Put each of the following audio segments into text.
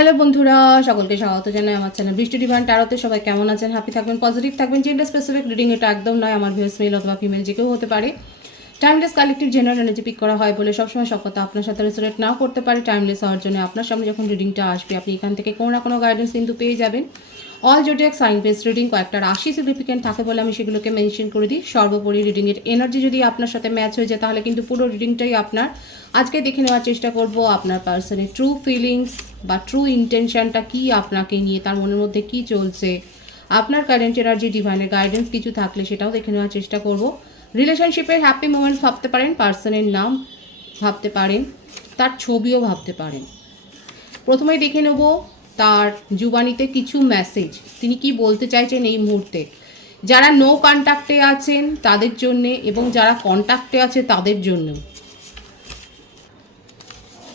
Hello বন্ধুরা, সকলকে স্বাগত জানাই আমার চ্যানেল বৃষ্টি ডিভাইন ট্যারোতে। সবাই কেমন আছেন? হ্যাপি থাকবেন, পজিটিভ থাকবেন। জেন্ডার স্পেসিফিক রিডিং এটা একদম নয়, আমার ভিউয়ার্স মেল অথবা ফিমেল যে কেউ হতে পারে। Timeless collective general energy pick করা হয় বলে সবসময় সব কথা আপনার সাথে রেসোনেট নাও করতে পারে। টাইমলেস হওয়ার জন্য আপনার সামনে যখন রিডিংটা আসবে আপনি এখান থেকে কোনো না কোনো গাইডেন্স কিন্তু পেয়ে যাবেন। All zodiac sign base reading কয়েকটা রাশি সিগনিফিকেন্ট থাকে বলে আমি সেগুলোকে মেনশন করে দিই। সর্বোপরি রিডিংয়ের এনার্জি যদি আপনার সাথে ম্যাচ হয়ে যায় তাহলে কিন্তু পুরো রিডিংটাই আপনার। আজকে দেখে নেওয়ার চেষ্টা করব আপনার পার্সনের ট্রু ফিলিংস বা ট্রু ইন্টেনশনটা কি আপনাকে নিয়ে, তার মনের মধ্যে কি চলছে, আপনার কারেন্ট এনার্জি ডিভাইনের গাইডেন্স কিছু থাকলে সেটাও দেখে নেওয়ার চেষ্টা করব। রিলেশনশিপের হ্যাপি মোমেন্টস ভাবতে পারেন, পার্সনের নাম ভাবতে পারেন, তার ছবিও ভাবতে পারেন। প্রথমেই দেখে নেব তার জুবানিতে কিছু মেসেজ, তিনি কি বলতে চাইছেন এই মুহূর্তে। যারা নো কন্ট্যাক্টে আছেন তাদের জন্যে এবং যারা কন্ট্যাক্টে আছে তাদের জন্য।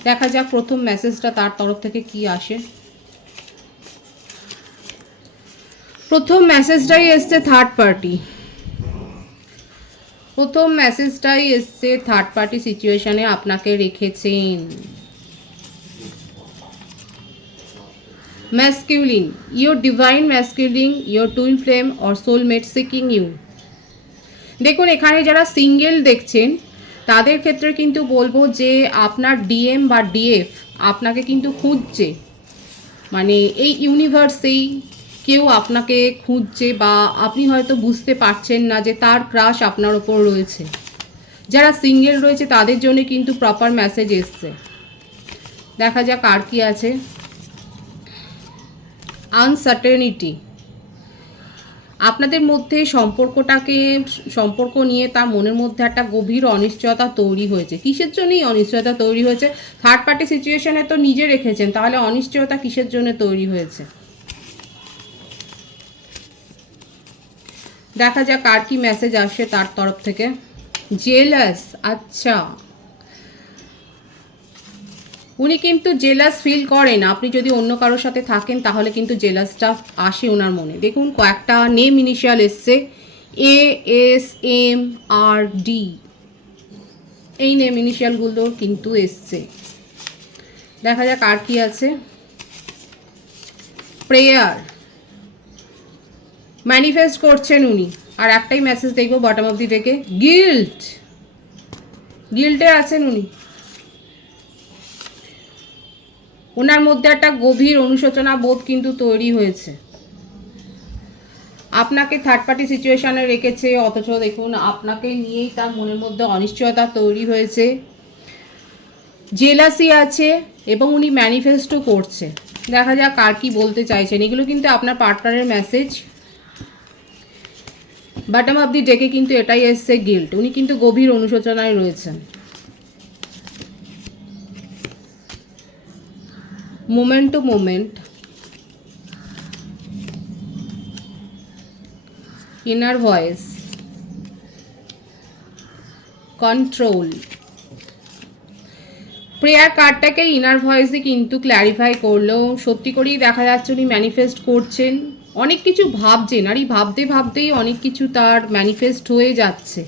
দেখা যাক প্রথম মেসেজটা তার তরফ থেকে কি আসে। প্রথম মেসেজটাই এসছে থার্ড পার্টি। প্রথম মেসেজটাই এসছে থার্ড পার্টি সিচুয়েশনে আপনাকে রেখেছেন। Masculine, your divine masculine, your twin flame or soulmate seeking you. দেখুন এখানে যারা সিঙ্গেল দেখছেন তাদের ক্ষেত্রে কিন্তু বলবো যে আপনার ডিএম বা ডিএফ আপনাকে কিন্তু খুঁজছে, মানে এই ইউনিভার্সেই কেউ আপনাকে খুঁজছে বা আপনি হয়তো বুঝতে পারছেন না যে তার ক্রাশ আপনার ওপর রয়েছে। যারা সিঙ্গেল রয়েছে তাদের জন্য কিন্তু প্রপার মেসেজ এসছে। দেখা যাক আর কি আছে। আনসার্টেনিটি, আপনাদের মধ্যে সম্পর্ক নিয়ে তার মনের মধ্যে একটা গভীর অনিশ্চয়তা তৈরি হয়েছে। কিসের জন্যই অনিশ্চয়তা তৈরি হয়েছে? থার্ড পার্টি সিচুয়েশনে তো নিজে রেখেছেন, তাহলে অনিশ্চয়তা কিসের জন্য তৈরি হয়েছে দেখা যাক আর কি মেসেজ আসে তার তরফ থেকে। জেলাস, আচ্ছা উনি কিন্তু জেলাস ফিল করেন। আপনি যদি অন্য কারোর সাথে থাকেন তাহলে কিন্তু জেলাসটা আসে ওনার মনে। দেখুন কয়েকটা নেম ইনিশিয়াল এসছে, ASMRD, এই নেম ইনিশিয়ালগুলো কিন্তু এসছে। দেখা যাক আর কি আছে। প্রেয়ার, ম্যানিফেস্ট করছেন উনি। আর একটাই মেসেজ দেখবো বটম অফ দি ডেকে, গিল্টে আছেন উনি। ওনার মধ্যে একটা গভীর অনুশোচনা বোধ কিন্তু তৈরি হয়েছে। আপনাকে থার্ড পার্টি সিচুয়েশনে রেখেছে, অথচ দেখুন আপনাকে নিয়েই তার মনের মধ্যে অনিশ্চয়তা তৈরি হয়েছে। জেলাসি আছে এবং উনি ম্যানিফেস্টও করছে। দেখা যাক আর কি বলতে চাইছেন। এগুলো কিন্তু আপনার পার্টনারের মেসেজ। বটম অফ দি ডেকে কিন্তু এটাই এসছে, গিল্ট। উনি কিন্তু গভীর অনুশোচনায় রয়েছেন। Moment to moment, inner voice, control. Prayer কার্ডটাকে ইনার ভয়েসে কিন্তু ক্ল্যারিফাই করলেও সত্যি করেই দেখা যাচ্ছে উনি ম্যানিফেস্ট করছেন, অনেক কিছু ভাবছেন। আর এই ভাবতে ভাবতেই অনেক কিছু তার ম্যানিফেস্ট হয়ে যাচ্ছে।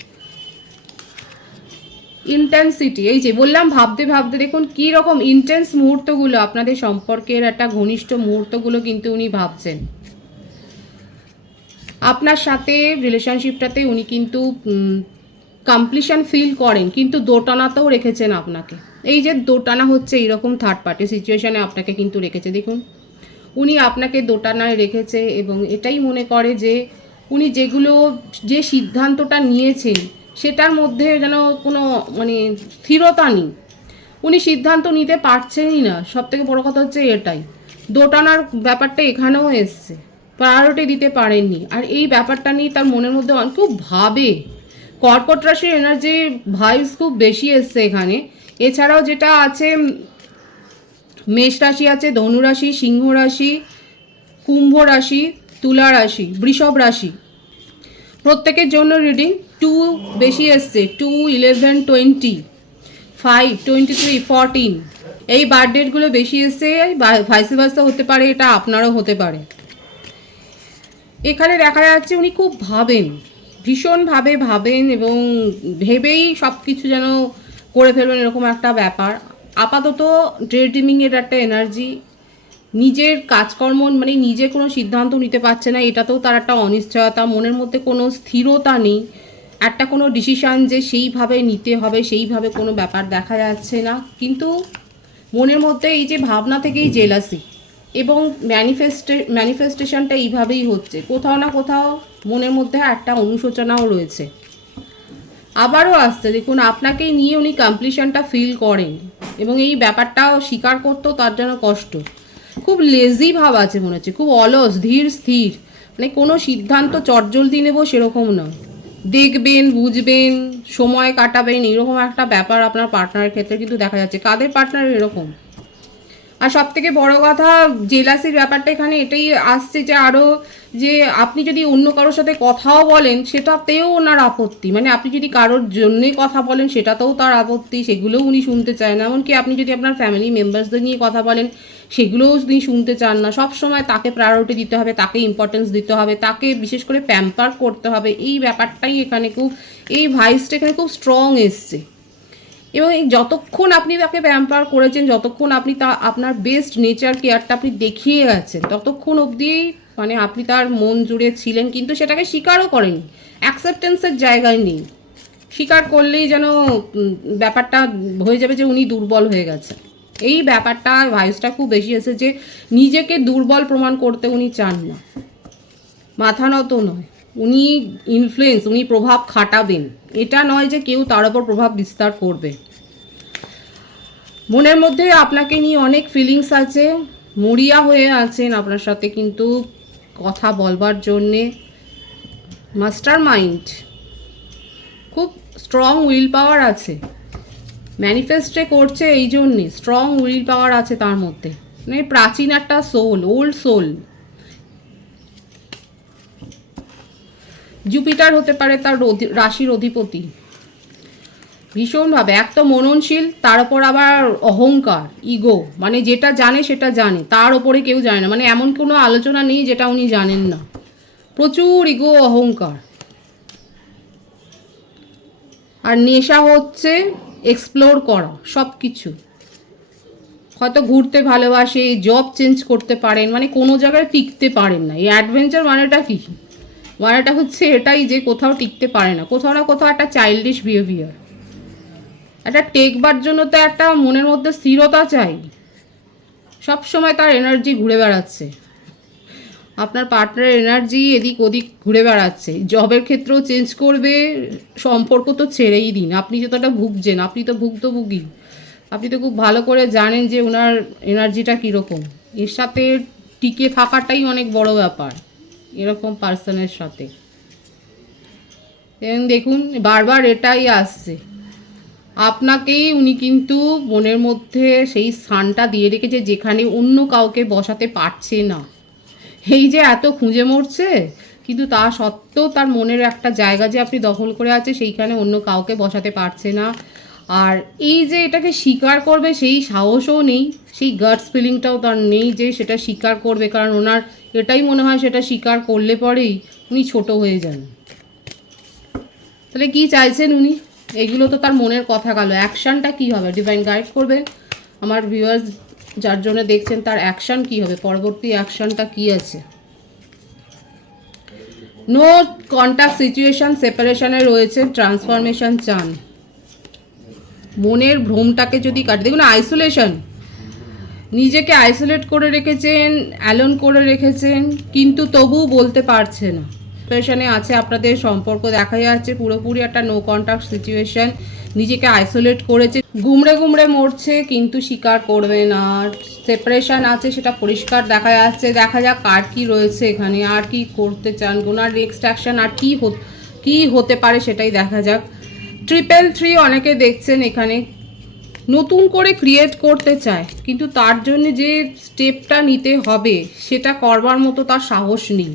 ইন্টেন্সিটি, এই যে বললাম ভাবতে ভাবতে, দেখুন কী রকম ইন্টেন্স মুহূর্তগুলো, আপনাদের সম্পর্কের একটা ঘনিষ্ঠ মুহূর্তগুলো কিন্তু উনি ভাবছেন। আপনার সাথে রিলেশনশিপটাতে উনি কিন্তু কমপ্লিশন ফিল করেন, কিন্তু দোটানাতেও রেখেছেন আপনাকে। এই যে দোটানা হচ্ছে এইরকম থার্ড পার্টি সিচুয়েশানে আপনাকে কিন্তু রেখেছে। দেখুন উনি আপনাকে দোটানায় রেখেছে এবং এটাই মনে করে যে উনি যে সিদ্ধান্তটা নিয়েছেন সেটার মধ্যে যেন কোনো স্থিরতা নেই। উনি সিদ্ধান্ত নিতে পারছেনই না। সবথেকে বড় কথা হচ্ছে এটাই, দোটানার ব্যাপারটা এখানেও এসছে, প্রায়োরিটি দিতে পারেননি। আর এই ব্যাপারটা নিয়ে তার মনের মধ্যে খুব ভাবে। কর্কট রাশির এনার্জি ভাইবস খুব বেশি এসছে এখানে। এছাড়াও যেটা আছে, মেষ রাশি আছে, ধনু রাশি, সিংহ রাশি, কুম্ভ রাশি, তুলা রাশি, বৃষভ রাশি, প্রত্যেকের জন্য রিডিং 2 বেশি এসছে। 2, 11, 20, 5, 23, 14, এই বার্থডেটগুলো বেশি এসছে। ভাইস ভার্সা হতে পারে, এটা আপনারও হতে পারে। এখানে দেখা যাচ্ছে উনি খুব ভাবেন, ভীষণভাবে ভাবেন এবং ভেবেই সব কিছু যেন করে ফেলবেন, এরকম একটা ব্যাপার। আপাতত ডে ড্রিমিংয়ের একটা এনার্জি নিজের কাজকর্ম মানে নিজে কোনো সিদ্ধান্ত নিতে পারছে না, এটাতেও তার একটা অনিশ্চয়তা, মনের মধ্যে কোনো স্থিরতা নেই, একটা কোনো ডিসিশান যে সেইভাবে নিতে হবে সেইভাবে কোনো ব্যাপার দেখা যাচ্ছে না। কিন্তু মনের মধ্যে এই যে ভাবনা থেকেই জেলাসি এবং ম্যানিফেস্টেশনটা এইভাবেই হচ্ছে, কোথাও না কোথাও মনের মধ্যে একটা অনুশোচনাও রয়েছে। আবারও আসছে, দেখুন আপনাকেই নিয়ে উনি কমপ্লিশনটা ফিল করেন এবং এই ব্যাপারটাও স্বীকার করতেও তার জন্য কষ্ট। খুব লেজি ভাব আছে মনে হচ্ছে, খুব অলস, ধীর স্থির, মানে কোনো সিদ্ধান্ত চটজলদি নেবো সেরকম নয়, দেখবেন, বুঝবেন, সময় কাটাবেন, এরকম একটা ব্যাপার আপনার পার্টনারের ক্ষেত্রে কিন্তু দেখা যাচ্ছে। কাদের পার্টনার এরকম? আর সব থেকে বড় কথা, জেলাসির ব্যাপারটা এখানে এটাই আসছে যে আরও যে আপনি যদি অন্য কারোর সাথে কথাও বলেন সেটাতেও ওনার আপত্তি, মানে আপনি যদি কারোর জন্যে কথা বলেন সেটাতেও তার আপত্তি, সেগুলোও উনি শুনতে চায় না। এমনকি আপনি যদি আপনার ফ্যামিলি মেম্বার্সদের নিয়ে কথা বলেন সেগুলোও উনি শুনতে চান না। সব সময় তাকে প্রায়োরিটি দিতে হবে, তাকে ইম্পর্টেন্স দিতে হবে, তাকে বিশেষ করে প্যাম্পার করতে হবে, এই ব্যাপারটাই এখানে খুব, এই ভাইসটা এখানে খুব স্ট্রং এসছে। এবং এই যতক্ষণ আপনি তাকে প্যাম্পার করেছেন, যতক্ষণ আপনি আপনার বেস্ট নেচার কেয়ারটা আপনি দেখিয়ে গেছেন, ততক্ষণ অবধি মানে আপনি তার মন জুড়ে ছিলেন, কিন্তু সেটাকে স্বীকারও করেনি, অ্যাকসেপ্টেন্সের জায়গায় নেই। স্বীকার করলেই যেন ব্যাপারটা হয়ে যাবে যে উনি দুর্বল হয়ে গেছে। এই ব্যাপারটা ভাইসটা খুব বেশি এসে যে নিজেকে দুর্বল প্রমাণ করতে উনি চান না, মাথা নত নয়, উনি ইনফ্লুয়েন্স, উনি প্রভাব খাটাবেন, এটা নয় যে কেউ তার উপর প্রভাব বিস্তার করবে। মনের মধ্যে আপনাকে নিয়ে অনেক ফিলিংস আছে, মরিয়া হয়ে আছেন আপনার সাথে কিন্তু কথা বলবার জন্যে। মাস্টার মাইন্ড, খুব স্ট্রং উইল পাওয়ার আছে, ম্যানিফেস্টে করছে এই জন্যে, স্ট্রং উইল পাওয়ার আছে তার মধ্যে, মানে প্রাচীন একটা সোল, ওল্ড সোল। জুপিটার হতে পারে তার রাশির অধিপতি, ভীষণভাবে এক তো মননশীল, তার ওপর আবার অহংকার, ইগো, মানে যেটা জানে সেটা জানে, তার ওপরে কেউ জানে না, মানে এমন কোনো আলোচনা নেই যেটা উনি জানেন না, প্রচুর ইগো, অহংকার। আর নেশা হচ্ছে এক্সপ্লোর করা সব কিছু, হয়তো ঘুরতে ভালোবাসে, জব চেঞ্জ করতে পারেন, মানে কোনো জায়গায় টিকতে পারেন না। এই অ্যাডভেঞ্চার মানেটা কি? মানেটা হচ্ছে এটাই যে কোথাও টিকতে পারে না, কোথাও না কোথাও একটা চাইল্ডিশ বিহেভিয়ার। একটা টেকবার জন্য তো একটা মনের মধ্যে স্থিরতা চাই, সব সময় তার এনার্জি ঘুরে বেড়াচ্ছে, আপনার পার্টনারের এনার্জি এদিক ওদিক ঘুরে বেড়াচ্ছে, জবের ক্ষেত্রেও চেঞ্জ করবে, সম্পর্ক তো ছেড়েই দিন, আপনি যতটা ভুগছেন, আপনি তো ভুক্তভোগী, আপনি তো খুব ভালো করে জানেন যে ওনার এনার্জিটা কীরকম। এর সাথে টিকে থাকাটাই অনেক বড় ব্যাপার এরকম পার্সনের সাথে। দেখুন বারবার এটাই আসছে, আপনাকেই উনি কিন্তু মনের মধ্যে সেই স্থানটা দিয়ে রেখেছে যেখানে অন্য কাউকে বসাতে পারছে না। এই যে এত খুঁজে মরছে, কিন্তু তা সত্ত্বেও তার মনের একটা জায়গা যে আপনি দখল করে আছে সেইখানে অন্য কাউকে বসাতে পারছে না। আর এই যে এটাকে স্বীকার করবে সেই সাহসও নেই, সেই গাটস ফিলিংটাও তার নেই যে সেটা স্বীকার করবে, কারণ ওনার এটাই মনে হয় সেটা স্বীকার করলে পরেই উনি ছোট হয়ে যান। তাহলে কি চাইছেন উনি? এগুলো তো তার মনের কথা গেল, অ্যাকশানটা কী হবে? ডিভাইন গাইড করবেন আমার ভিউয়ার্স যার জন্য দেখছেন, তার অ্যাকশান কী হবে, পরবর্তী অ্যাকশানটা কী আছে। নো কন্ট্যাক্ট সিচুয়েশান, সেপারেশনে রয়েছে, ট্রান্সফরমেশন চান, মনের ভ্রমটাকে যদি কাটে। দেখুন আইসোলেশন, নিজেকে আইসোলেট করে রেখেছেন, অ্যালোন করে রেখেছেন, কিন্তু তবুও বলতে পারছে না। সিচুয়েশানে আছে আপনাদের সম্পর্ক, দেখা যাচ্ছে পুরোপুরি একটা নো কন্ট্যাক্ট সিচুয়েশান, নিজেকে আইসোলেট করেছে, গুমড়ে গুমড়ে মরছে কিন্তু স্বীকার করবে না। সেপারেশান আছে সেটা পরিষ্কার দেখা যাচ্ছে, দেখা যাক আর কি রয়েছে এখানে, আর কি করতে চান, ওনার নেক্সট অ্যাকশান আর কি হতে পারে সেটাই দেখা যাক। 333 অনেকে দেখছেন এখানে, নতুন করে ক্রিয়েট করতে চায়, কিন্তু তার জন্য যে স্টেপটা নিতে হবে সেটা করবার মতো তার সাহস নেই,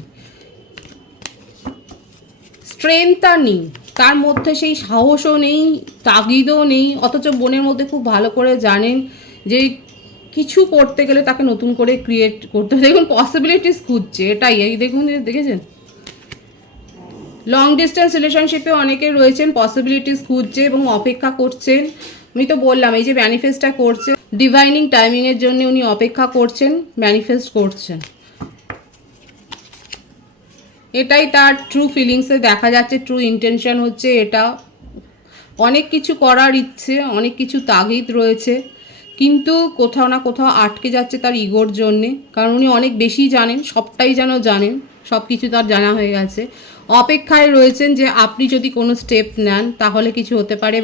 স্ট্রেংথটা নেই তার মধ্যে, সেই সাহসও নেই, তাগিদও নেই, অথচ মনের মধ্যে খুব ভালো করে জানেন যে কিছু করতে গেলে তাকে নতুন করে ক্রিয়েট করতে হবে। দেখুন পসিবিলিটিস খুঁজছে, এটাই, এই দেখুন দেখেছেন, লং ডিস্টেন্স রিলেশনশিপে অনেকে রয়েছেন, পসিবিলিটিস খুঁজছে এবং অপেক্ষা করছেন, উনি তো বললাম এই যে ম্যানিফেস্টটা করছে, ডিভাইনিং টাইমিংয়ের জন্য উনি অপেক্ষা করছেন, ম্যানিফেস্ট করছেন। এটাই তার ট্রু ফিলিংসে দেখা যাচ্ছে, ট্রু ইন্টেনশন হচ্ছে এটা। অনেক কিছু করার ইচ্ছে, অনেক কিছু তাগিদ রয়েছে, কিন্তু কোথাও না কোথাও আটকে যাচ্ছে তার ইগোর জন্যে। কারণ উনি অনেক বেশি জানেন, সবটাই যেন জানেন, সব কিছু তার জানা হয়ে গেছে। অপেক্ষায় রয়েছেন যে আপনি যদি কোনো স্টেপ নেন তাহলে কিছু হতে পারে,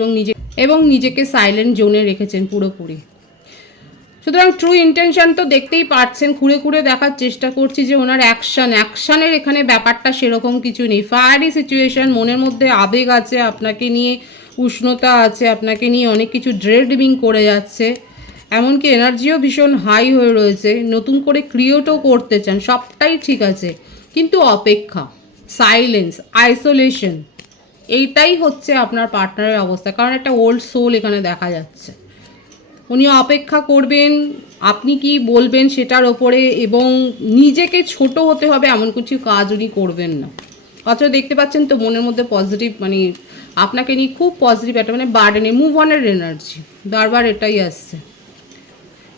এবং নিজেকে সাইলেন্ট জোনে রেখেছেন পুরোপুরি। সুতরাং ট্রু ইন্টেনশন তো দেখতেই পাচ্ছেন, ঘুরে ঘুরে দেখার চেষ্টা করছি যে ওনার অ্যাকশানের এখানে ব্যাপারটা সেরকম কিছু নেই। ফায়ারি সিচুয়েশন, মনের মধ্যে আবেগ আছে, আপনাকে নিয়ে উষ্ণতা আছে, আপনাকে নিয়ে অনেক কিছু ড্রেডিং করে যাচ্ছে, এমনকি এনার্জিও ভীষণ হাই হয়ে রয়েছে, নতুন করে ক্রিয়েটও করতে চান, সবটাই ঠিক আছে, কিন্তু অপেক্ষা, সাইলেন্স, আইসোলেশন, এইটাই হচ্ছে আপনার পার্টনারের অবস্থা। কারণ একটা ওল্ড সোল এখানে দেখা যাচ্ছে। উনি অপেক্ষা করবেন আপনি কি বলবেন সেটার ওপরে, এবং নিজেকে ছোট হতে হবে এমন কিছু কাজ উনি করবেন না। অথচ দেখতে পাচ্ছেন তো মনের মধ্যে পজিটিভ, মানে আপনাকে নিয়ে খুব পজিটিভ একটা মানে বার্ডেনে মুভ অনের এনার্জি বারবার এটাই আসছে।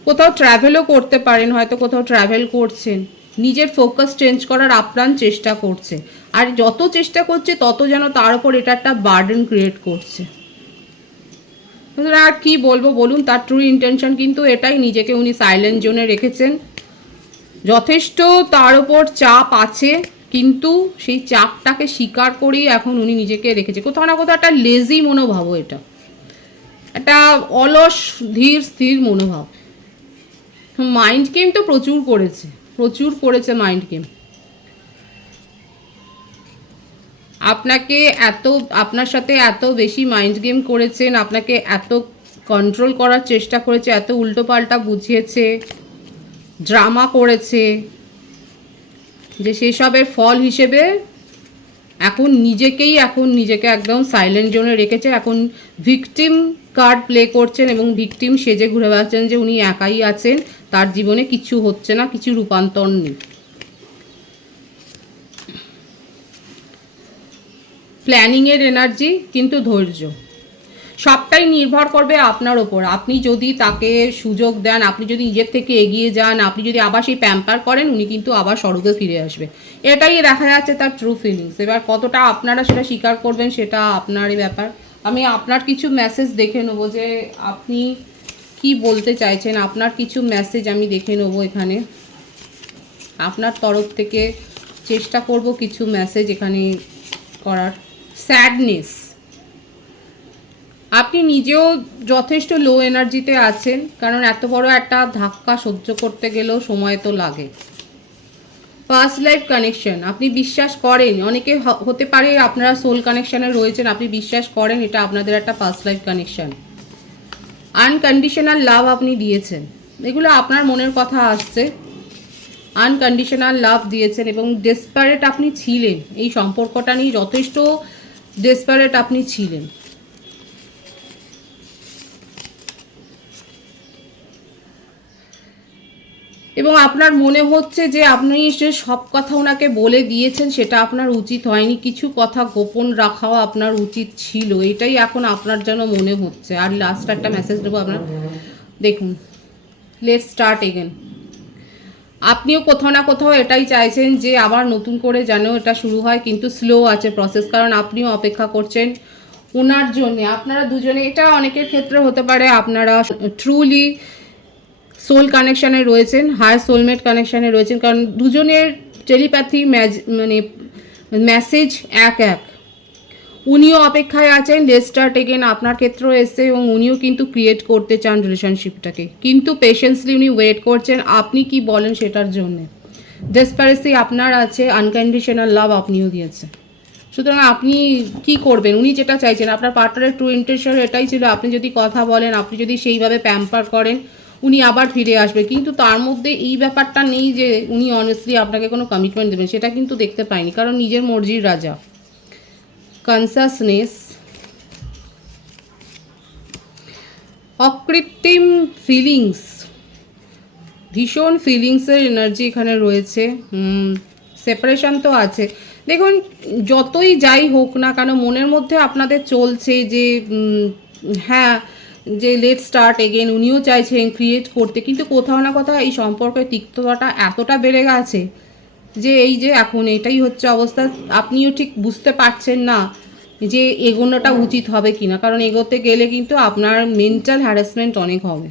কোথাও ট্রাভেলও করতে পারেন, হয়তো কোথাও ট্রাভেল করছেন, নিজের ফোকাস চেঞ্জ করার আপ্রাণ চেষ্টা করছে, আর যত চেষ্টা করছে তত যেন তার উপর এটা একটা বার্ডেন ক্রিয়েট করছে। আর কি বলবো বলুন, তার ট্রু ইন্টেনশন কিন্তু এটাই, নিজেকে উনি সাইলেন্ট জোনে রেখেছেন। যথেষ্ট তার ওপর চাপ আছে, কিন্তু সেই চাপটাকে স্বীকার করেই এখন উনি নিজেকে রেখেছে। কোথাও না কোথাও একটা লেজি মনোভাব, এটা একটা অলস ধীর স্থির মনোভাব। মাইন্ড গেম তো প্রচুর করেছে মাইন্ড গেম। আপনার সাথে এত বেশি মাইন্ড গেম করেছেন, আপনাকে এত কন্ট্রোল করার চেষ্টা করেছে, এত উল্টোপাল্টা বুঝিয়েছে, ড্রামা করেছে, যে সেসবের ফল হিসেবে এখন নিজেকে একদম সাইলেন্ট জোনে রেখেছে। এখন ভিকটিম কার্ড প্লে করছেন এবং ভিকটিম সেজে ঘুরে বেড়াচ্ছেন যে উনি একাই আছেন, তার জীবনে কিছু হচ্ছে না, কিছু রূপান্তর নেই। প্ল্যানিংয়ের এনার্জি, কিন্তু ধৈর্য, সবটাই নির্ভর করবে আপনার ওপর। আপনি যদি তাকে সুযোগ দেন, আপনি যদি নিজের থেকে এগিয়ে যান, আপনি যদি আবার সেই প্যাম্পার করেন, উনি কিন্তু আবার স্বর্গে ফিরে আসবে। এটাই দেখা যাচ্ছে তার ট্রু ফিলিংস। এবার কতটা আপনারা সেটা স্বীকার করবেন সেটা আপনারই ব্যাপার। আমি আপনার কিছু মেসেজ দেখে নেবো যে আপনি কি বলতে চাইছেন, আপনার কিছু মেসেজ আমি দেখে নেবো এখানে। আপনার তরফ থেকে চেষ্টা করব কিছু মেসেজ এখানে করার। স্যাডনেস, আপনি নিজেও যথেষ্ট লো এনার্জিতে আছেন, কারণ এত বড় একটা ধাক্কা সহ্য করতে গেলেও সময় তো লাগে। পাস্ট লাইফ কানেকশন, আপনি বিশ্বাস করেন, অনেকে হতে পারে আপনারা সোল কানেকশানে রয়েছেন, আপনি বিশ্বাস করেন এটা আপনাদের একটা past life connection. Unconditional love আপনি দিয়েছেন, এগুলো আপনার মনের কথা আসছে। আনকন্ডিশনাল লাভ দিয়েছেন এবং ডেসপারেট আপনি ছিলেন, এই সম্পর্কটা নিয়ে যথেষ্ট ডেসপারেট আপনি ছিলেন। এবং আপনার মনে হচ্ছে যে আপনি যে সব কথা ওনাকে বলে দিয়েছেন সেটা আপনার উচিত হয়নি, কিছু কথা গোপন রাখাও আপনার উচিত ছিল, এটাই এখন আপনার যেন মনে হচ্ছে। আর লাস্ট একটা মেসেজ দেবো আপনার, দেখুন, লেটস স্টার্ট এগেন। আপনিও কোথাও না কোথাও এটাই চাইছেন যে আবার নতুন করে যেন এটা শুরু হয়, কিন্তু স্লো আছে প্রসেস, কারণ আপনিও অপেক্ষা করছেন ওনার জন্যে। আপনারা দুজনে, এটা অনেকের ক্ষেত্রে হতে পারে আপনারা ট্রুলি সোল কানেকশানে রয়েছেন, হায়ার সোলমেট কানেকশানে রয়েছেন, কারণ দুজনের টেলিপ্যাথি মানে মেসেজ এক। উনিও অপেক্ষায় আছেন, লেটস স্টার্ট এগেন আপনার ক্ষেত্রেও এসছে, এবং উনিও কিন্তু ক্রিয়েট করতে চান রিলেশনশিপটাকে, কিন্তু পেশেন্সলি উনি ওয়েট করছেন আপনি কি বলেন সেটার জন্যে। ডেসপারেসি আপনার আছে, আনকন্ডিশনাল লাভ আপনিও দিয়েছেন। সুতরাং আপনি কি করবেন, উনি যেটা চাইছেন, আপনার পার্টনারের ট্রু ইন্টেনশন এটাই ছিল, আপনি যদি কথা বলেন, আপনি যদি সেইভাবে প্যাম্পার করেন, উনি আবার ফিরে আসবে। কিন্তু তার মধ্যে এই ব্যাপারটা নেই যে উনি অনেস্টলি আপনাকে কোনো কমিটমেন্ট দেবেন, সেটা কিন্তু দেখতে পাইনি, কারণ নিজের মর্জির রাজা। কনসাসনেস, অকৃত্রিম ফিলিংস, ভীষণ ফিলিংসের এনার্জি এখানে রয়েছে। সেপারেশন তো আছে। দেখুন, যতই যাই হোক না কেন মনের মধ্যে আপনাদের চলছে যে হ্যাঁ যে লেট স্টার্ট এগেন, উনিও চাইছেন ক্রিয়েট করতে, কিন্তু কোথাও না কোথাও এই সম্পর্কের তিক্ততাটা এতটা বেড়ে গেছে যে এই যে এখন এটাই হচ্ছে অবস্থা। আপনিও ঠিক বুঝতে পারছেন না যে এগোনোটা উচিত হবে কি না, কারণ এগোতে গেলে কিন্তু আপনার মেন্টাল হ্যারাসমেন্ট অনেক হবে,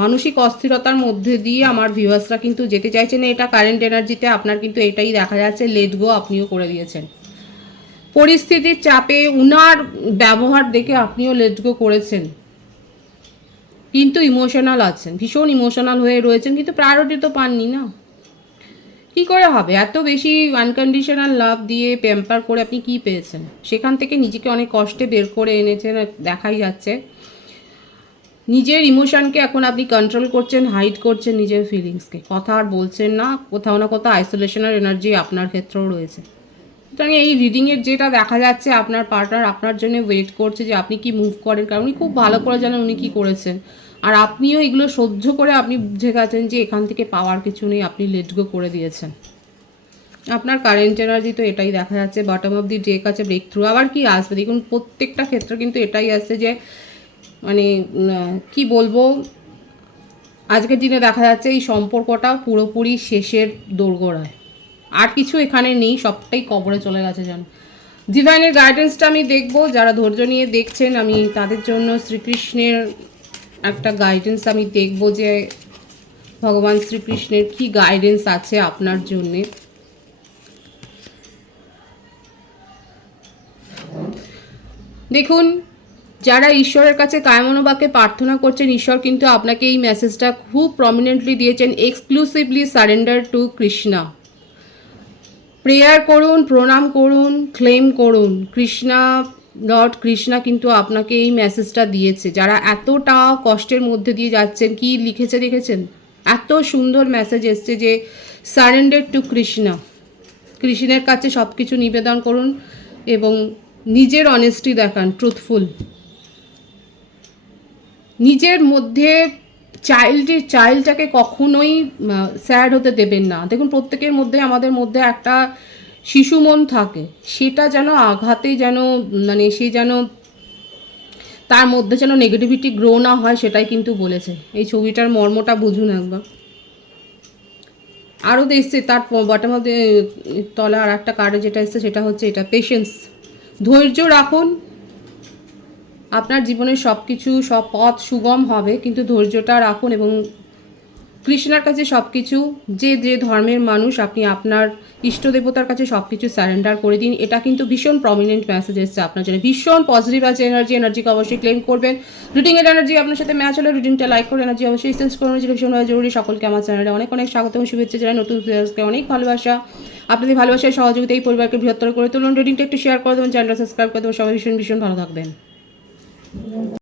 মানসিক অস্থিরতার মধ্যে দিয়ে আমার ভিউয়ার্সরা কিন্তু যেতে চাইছেন। এটা কারেন্ট এনার্জিতে আপনার কিন্তু এটাই দেখা যাচ্ছে, লেট গো আপনিও করে দিয়েছেন পরিস্থিতির চাপে, উনার ব্যবহার দেখে আপনিও লেট গো করেছেন, কিন্তু ইমোশনাল আছেন, ভীষণ ইমোশনাল হয়ে রয়েছেন, কিন্তু প্রায়োরিটি তো পাননি না। কি করে হবে? এত বেশি আনকন্ডিশনাল লাভ দিয়ে প্যাম্পার করে আপনি কি পেয়েছেন? সেখান থেকে নিজেকে অনেক কষ্টে বের করে এনেছেন, দেখাই যাচ্ছে। নিজের ইমোশনকে এখন আপনি কন্ট্রোল করছেন, হাইড করছেন নিজের ফিলিংসকে, কথা আর বলছেন না, কোথাও না কোথাও আইসোলেশনের এনার্জি আপনার ক্ষেত্রেও রয়েছে। সুতরাং এই রিডিংয়ের যেটা দেখা যাচ্ছে, আপনার পার্টনার আপনার জন্য ওয়েট করছে যে আপনি কি মুভ করেন, কারণ উনি খুব ভালো করে জানেন উনি কী করেছেন, আর আপনিও এগুলো সহ্য করে আপনি বুঝে গেছেন যে এখান থেকে পাওয়ার কিছু নেই, আপনি লেট গো করে দিয়েছেন। আপনার কারেন্ট এনার্জি তো এটাই দেখা যাচ্ছে, বটম অফ দি ডেক আছে ব্রেক থ্রু। আবার কি আসবে দেখুন, প্রত্যেকটা ক্ষেত্রে কিন্তু এটাই আসছে যে মানে কি বলবো, আজকের দিনে দেখা যাচ্ছে এই সম্পর্কটা পুরোপুরি শেষের দোরগোড়ায়, আর কিছু এখানে নেই, সবটাই কবরে চলে গেছে যেন। ডিভাইনের গাইডেন্সটা আমি দেখব, যারা ধৈর্য নিয়ে দেখছেন আমি তাদের জন্য শ্রীকৃষ্ণের একটা গাইডেন্স আমি দেখব যে ভগবান শ্রীকৃষ্ণের কি গাইডেন্স আছে আপনার জন্যে। দেখুন, যারা ঈশ্বরের কাছে কায়মনোবাক্যে প্রার্থনা করছেন, ঈশ্বর কিন্তু আপনাকে এই মেসেজটা খুব প্রমিনেন্টলি দিয়েছেন, exclusively surrender to Krishna. Prayer করুন, প্রণাম করুন, ক্লেম করুন, কৃষ্ণা, লর্ড কৃষ্ণা কিন্তু আপনাকে এই মেসেজটা দিয়েছে। যারা এতটা কষ্টের মধ্যে দিয়ে যাচ্ছেন, কি লিখেছে দেখেছেন? এত সুন্দর মেসেজ এসছে যে সারেন্ডার টু কৃষ্ণা, কৃষ্ণের কাছে সব কিছু নিবেদন করুন এবং নিজের অনেস্টি দেখান, ট্রুথফুল। নিজের মধ্যে চাইল্ডটাকে কখনোই স্যাড হতে দেবেন না। দেখুন, প্রত্যেকের মধ্যে, আমাদের মধ্যে একটা শিশু মন থাকে, সেটা যেন আঘাতে যেন মানে সে যেন তার মধ্যে যেন নেগেটিভিটি গ্রো না হয়, সেটাই কিন্তু বলেছে। এই ছবিটার মর্মটা বুঝুন একবার। আরও দেখছে তার বটম অফ তলা আর একটা কার্ডে যেটা এসছে সেটা হচ্ছে এটা, পেশেন্স, ধৈর্য রাখুন। আপনার জীবনের সব কিছু, সব পথ সুগম হবে, কিন্তু ধৈর্যটা রাখুন এবং কৃষ্ণার কাছে সব কিছু, যে যে ধর্মের মানুষ, আপনি আপনার ইষ্ট দেবতার কাছে সব কিছু সারেন্ডার করে দিন। এটা কিন্তু ভীষণ প্রমিনেন্ট মেসেজ এসছে আপনার জন্য, ভীষণ পজিটিভ আছে এনার্জিকে অবশ্যই ক্লেম করবেন। রিডিংয়ের এনার্জি আপনার সাথে ম্যাচ হলে রিডিংটা লাইক করে এনার্জি অবশ্যই সেন্স করুন, যেটা ভীষণভাবে জরুরি। সকলকে আমার চ্যানেলে অনেক অনেক স্বাগত এবং শুভেচ্ছা, যারা নতুন ভিউয়ার্সকে অনেক ভালোবাসা। আপনাদের ভালোবাসায় সহযোগিতা এই পরিবারকে বৃহত্তর করে তুলুন। রিডিংটা একটু শেয়ার করে দেবেন, চ্যানেলটা সাবস্ক্রাইব করে দেবেন। সবাই ভীষণ ভীষণ ভালো থাকবেন।